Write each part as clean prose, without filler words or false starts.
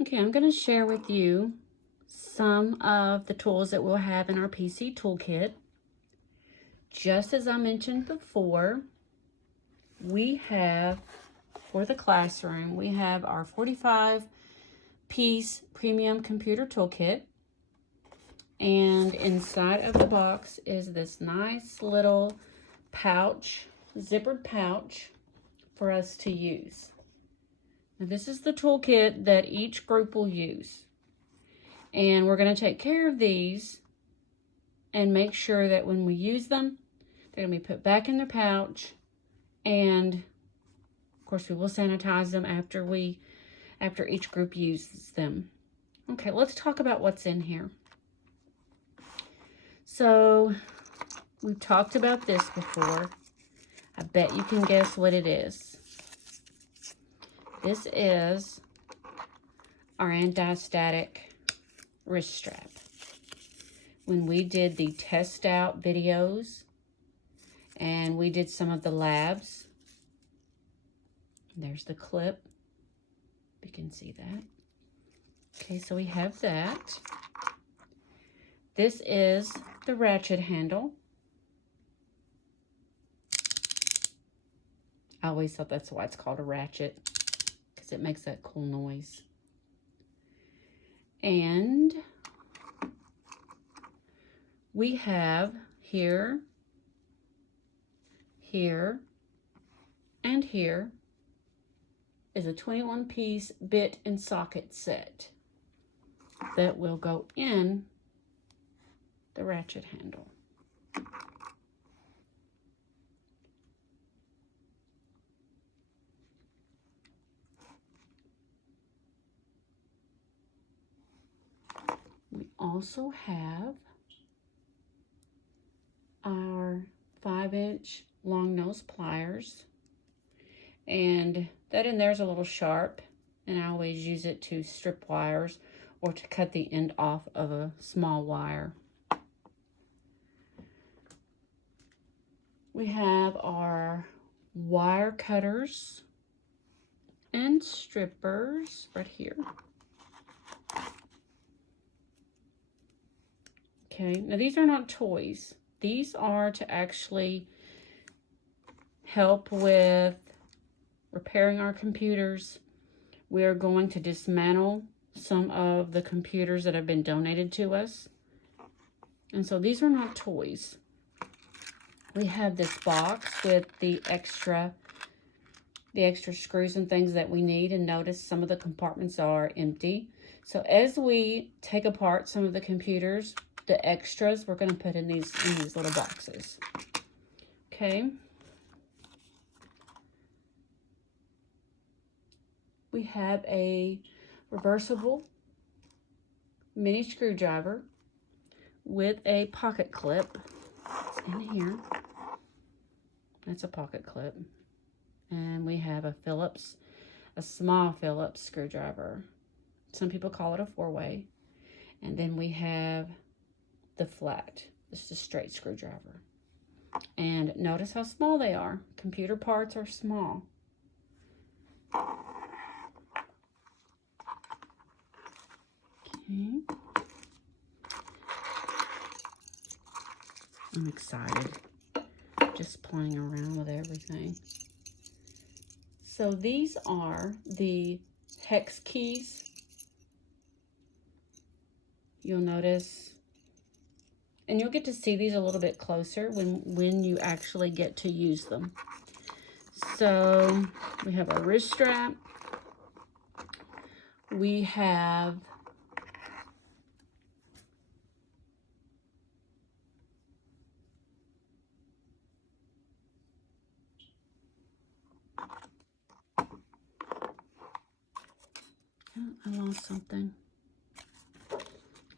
Okay, I'm going to share with you some of the tools that we'll have in our PC toolkit. Just as I mentioned before, we have, for the classroom, we have our 45-piece premium computer toolkit. And inside of the box is this nice little pouch, zippered pouch for us to use. Now, this is the toolkit that each group will use. And we're going to take care of these and make sure that when we use them, they're going to be put back in their pouch. And of course, we will sanitize them after each group uses them. Okay, let's talk about what's in here. So, we've talked about this before. I bet you can guess what it is. This is our anti-static wrist strap. When we did the test out videos and we did some of the labs, there's the clip. You can see that. Okay, so we have that. This is the ratchet handle. I always thought that's why it's called a ratchet, because it makes that cool noise. And we have here, here, and here is a 21-piece bit and socket set that will go in the ratchet handle. We also have our 5-inch long nose pliers, and that in there is a little sharp, and I always use it to strip wires or to cut the end off of a small wire. We have our wire cutters and strippers right here. Okay, now these are not toys. These are to actually help with repairing our computers. We are going to dismantle some of the computers that have been donated to us. And so these are not toys. We have this box with the extra screws and things that we need, and notice some of the compartments are empty. So as we take apart some of the computers, the extras we're going to put in these little boxes. Okay. We have a reversible mini screwdriver with a pocket clip. It's in here. That's a pocket clip. And we have a small Phillips screwdriver. Some people call it a 4-way. And then we have the flat. This is a straight screwdriver. And notice how small they are. Computer parts are small. Okay. I'm excited. Just playing around with everything. So these are the hex keys. You'll notice, and you'll get to see these a little bit closer when you actually get to use them. So we have our wrist strap. We have I lost something.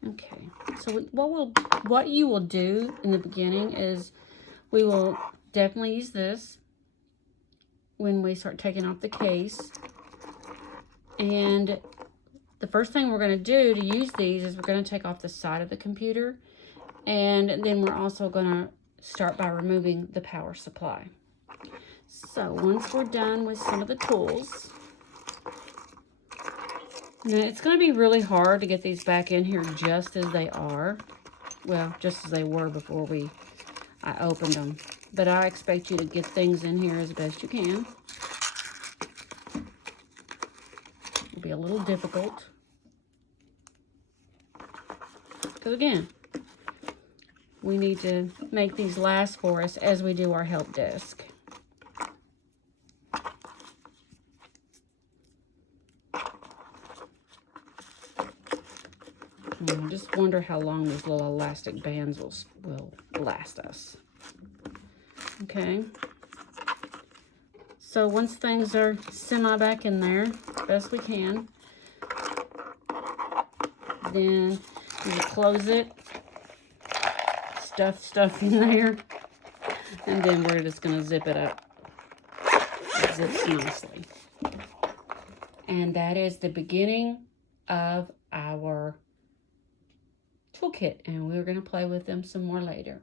Okay, so what you will do in the beginning is we will definitely use this when we start taking off the case. And the first thing we're going to do to use these is we're going to take off the side of the computer, and then we're also going to start by removing the power supply. So once we're done with some of the tools, Now, it's going to be really hard to get these back in here just as they are. Well, just as they were before I opened them. But I expect you to get things in here as best you can. It'll be a little difficult. Because again, we need to make these last for us as we do our help desk. I just wonder how long these little elastic bands will last us. Okay. So once things are semi back in there, best we can, then you close it, stuff in there, and then we're just going to zip it up. It zips nicely. And that is the beginning of our toolkit, and we're going to play with them some more later.